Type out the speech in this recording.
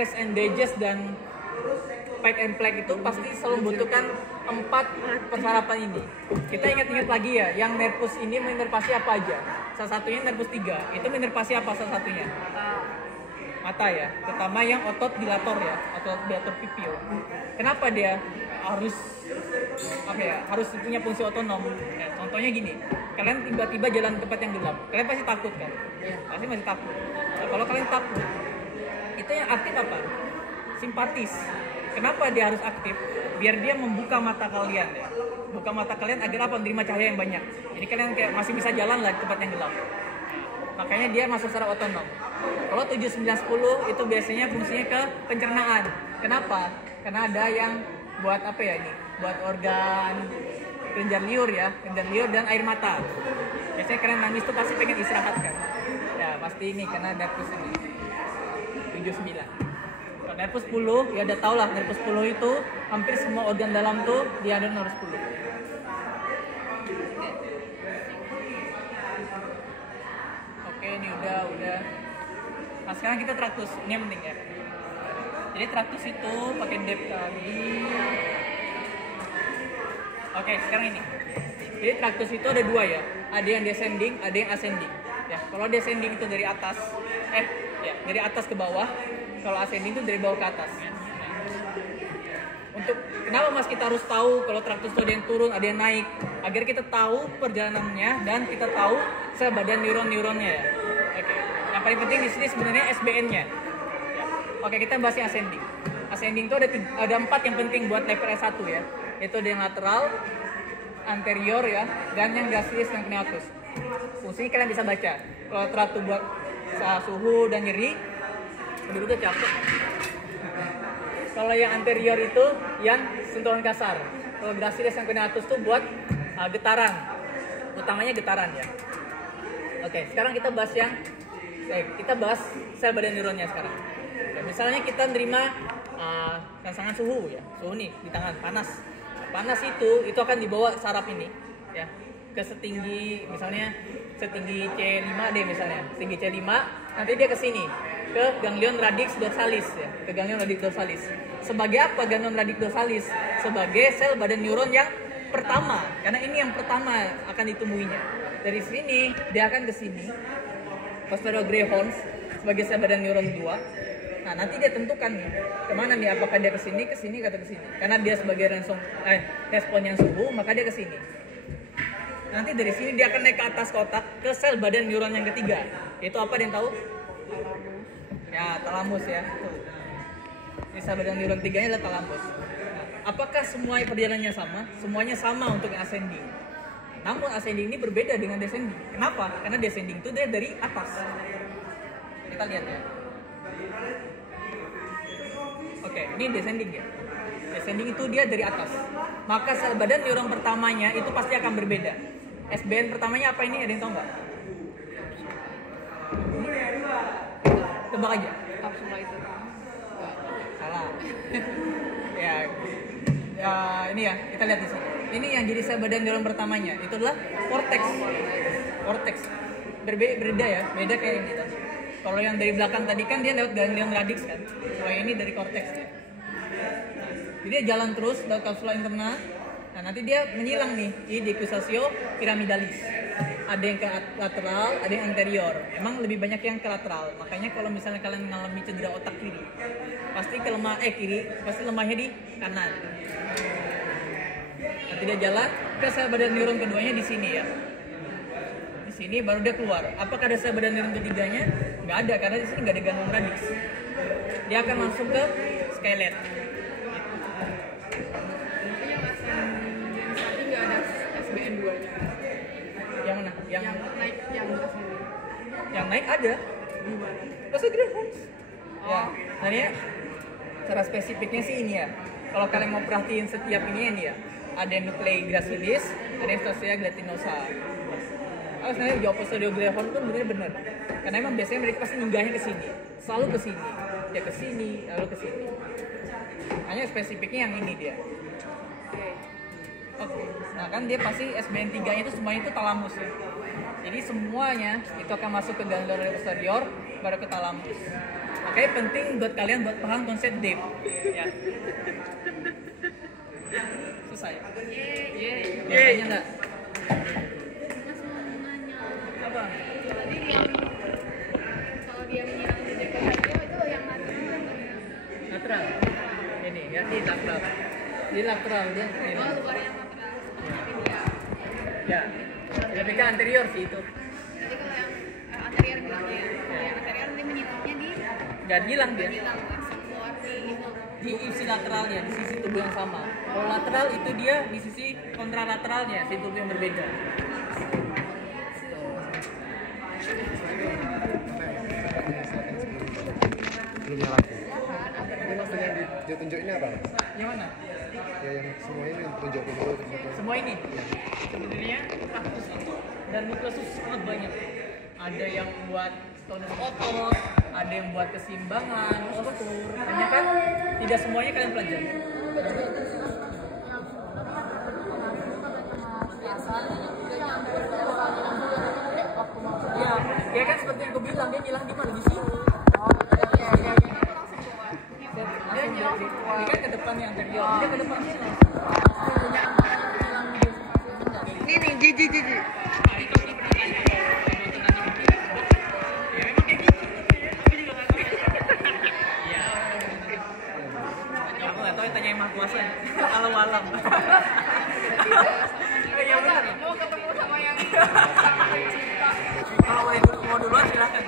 rest and digest dan fight and flight itu pasti selalu membutuhkan 4 persarapan ini. Kita ingat-ingat lagi ya, yang nervus ini menginervasi apa aja? Salah satunya nervus 3. Itu menginervasi apa salah satunya? Mata ya, terutama yang otot dilator ya, otot dilator pupil. Kenapa dia harus harus punya fungsi otonom? Ya, contohnya gini, kalian tiba-tiba jalan ke tempat yang gelap, kalian pasti takut kan? Pasti masih takut. Nah, kalau kalian takut, itu yang aktif apa? Simpatis. Kenapa dia harus aktif? Biar dia membuka mata kalian ya. Buka mata kalian agar apa? Menerima cahaya yang banyak. Jadi kalian kayak masih bisa jalan lah di tempat yang gelap. Makanya dia masuk secara otonom. Kalau 7, 9, 10 itu biasanya fungsinya ke pencernaan. Kenapa? Karena ada yang buat apa ya ini? Buat organ kelenjar liur ya, kelenjar liur dan air mata. Biasanya kalian nangis tuh pasti pengen istirahat kan? Ya pasti ini karena ada nervus ini. 7, 9. Kalau nervus 10 ya udah tau lah, nervus 10 itu hampir semua organ dalam tuh dia ada nervus 10. Oke, ini udah. Nah sekarang kita traktus, ini yang penting ya. Jadi traktus itu pakai depth tadi. Oke, sekarang ini. Jadi traktus itu ada 2 ya. Ada yang descending, ada yang ascending. Ya, kalau descending itu dari atas, dari atas ke bawah. Kalau ascending itu dari bawah ke atas. Untuk kenapa mas kita harus tahu kalau traktus itu ada yang turun, ada yang naik, agar kita tahu perjalanannya dan kita tahu sel badan neuron-neuronnya ya. Oke. Yang paling penting di sini sebenarnya SBN-nya. Ya. Oke, kita bahas yang ascending. Ascending itu ada 4 yang penting buat level S1 ya. Itu ada yang lateral, anterior ya, dan yang gracilis dan cuneatus. Fungsinya kalian bisa baca. Kalau lateral itu buat suhu dan nyeri. Dulu udah capek. Kalau yang anterior itu yang sentuhan kasar. Kalau gracilis dan cuneatus itu buat getaran. Utamanya getaran ya. Oke, sekarang kita bahas sel badan neuronnya sekarang. Oke, misalnya kita nerima rangsangan suhu ya. Suhu nih di tangan panas. Panas itu akan dibawa saraf ini ya ke setinggi misalnya setinggi C5 deh misalnya. Setinggi C5 nanti dia ke sini. Ke ganglion radix dorsalis ya, ke ganglion radix dorsalis. Sebagai apa ganglion radix dorsalis? Sebagai sel badan neuron yang pertama, karena ini yang pertama akan ditumbuhinya. Dari sini dia akan ke sini, posterior greyhounds sebagai sel badan neuron 2. Nah nanti dia tentukan nih kemana nih, apakah dia ke sini atau ke sini. Karena dia sebagai respon yang suhu, maka dia ke sini. Nanti dari sini dia akan naik ke atas kotak ke sel badan neuron yang ketiga. Itu apa yang tahu? Ya, talamus ya. Ini sel badan neuron 3-nya adalah talamus. Nah, apakah semua perjalanannya sama? Semuanya sama untuk yang ascending. Namun ascending ini berbeda dengan descending. Kenapa? Karena descending itu dia dari atas. Kita lihat ya. Oke, ini descending ya. Descending itu dia dari atas. Maka sel badan neuron pertamanya itu pasti akan berbeda. SBN pertamanya apa ini? Ada yang tahu nggak? Tebak aja. Kapsula itu. Salah. ya, ini ya, kita lihat di sini. Ini yang jadi sel badan neuron pertamanya. Itu adalah cortex. Cortex. Berbeda ya, beda kayak ini tadi. Kalau yang dari belakang tadi kan dia lewat ganglion radix kan. Kalau ini dari cortex ya. Jadi dia jalan terus lewat kapsula interna. Nah, nanti dia menyilang nih di decussatio pyramidalis. Ada yang ke lateral, ada yang anterior. Emang lebih banyak yang ke lateral. Makanya kalau misalnya kalian mengalami cedera otak kiri, pasti pasti lemahnya di kanan. Nanti dia jalan ke sel badan neuron keduanya di sini ya. Di sini baru dia keluar. Apakah ada sel badan neuron ketiganya? Nggak ada, karena di sini nggak ada ganglion radix. Dia akan masuk ke skelet. Yang mana? Yang naik, yang naik ada. Masa greyhounds? Ya, nah ini cara spesifiknya sih ini ya. Kalau kalian mau perhatiin setiap ini ya, ada yang nuclei gracilis, ada yang Stossea glatinosa. Sebenarnya jawab posterior greyhound itu benar-benar. Karena emang biasanya mereka pasti ninggahnya ke sini, selalu ke sini, dia ke sini, lalu ke sini. Hanya spesifiknya yang ini dia. Oke. Nah kan dia pasti SBN 3-nya itu semuanya itu talamus ya. Jadi semuanya itu akan masuk ke ganglion posterior baru ke talamus. Makanya penting buat kalian buat paham konsep depth. Ya. Selesai. Tanya nggak? Apa? Tadi yang kalau dia menyilang di dekat radio itu yang Lateral. Ini ya, ini lateral. Ini lateral dia. Ini. oh luar yang lateral. Ya. Lebih ke anterior sih itu. Jadi kalau yang anterior bilangnya ya, kalau yang anterior nanti menyilangnya di Nggak hilang dia. menyilang langsung keluar di itu. Di sisi lateralnya, di sisi tubuh yang sama. Kalau lateral itu dia di sisi kontralateralnya, sisi tubuh yang berbeda. Belum nyala. Ini maksudnya yang ditunjuk ini apa? Yang mana? Ya yang semua ini tunjukin dulu. Semua ini sebenarnya kaktus itu dan nukleus itu sangat banyak. Ada yang buat tonus otot, ada yang buat keseimbangan postur. Hanya kan tidak semuanya kalian pelajari. Ya, ya kan seperti yang gue bilang, dia nyilang di mana? Di sini. Dia nyilang ini kan ke depan yang anterior, dia ke depan sini. Ini nih, Jiji. Aku nggak tahu, tanya yang maha kuasa. Alam-alam. Ya benar. Mau ketemu sama yang Kalau mau duluan silakan.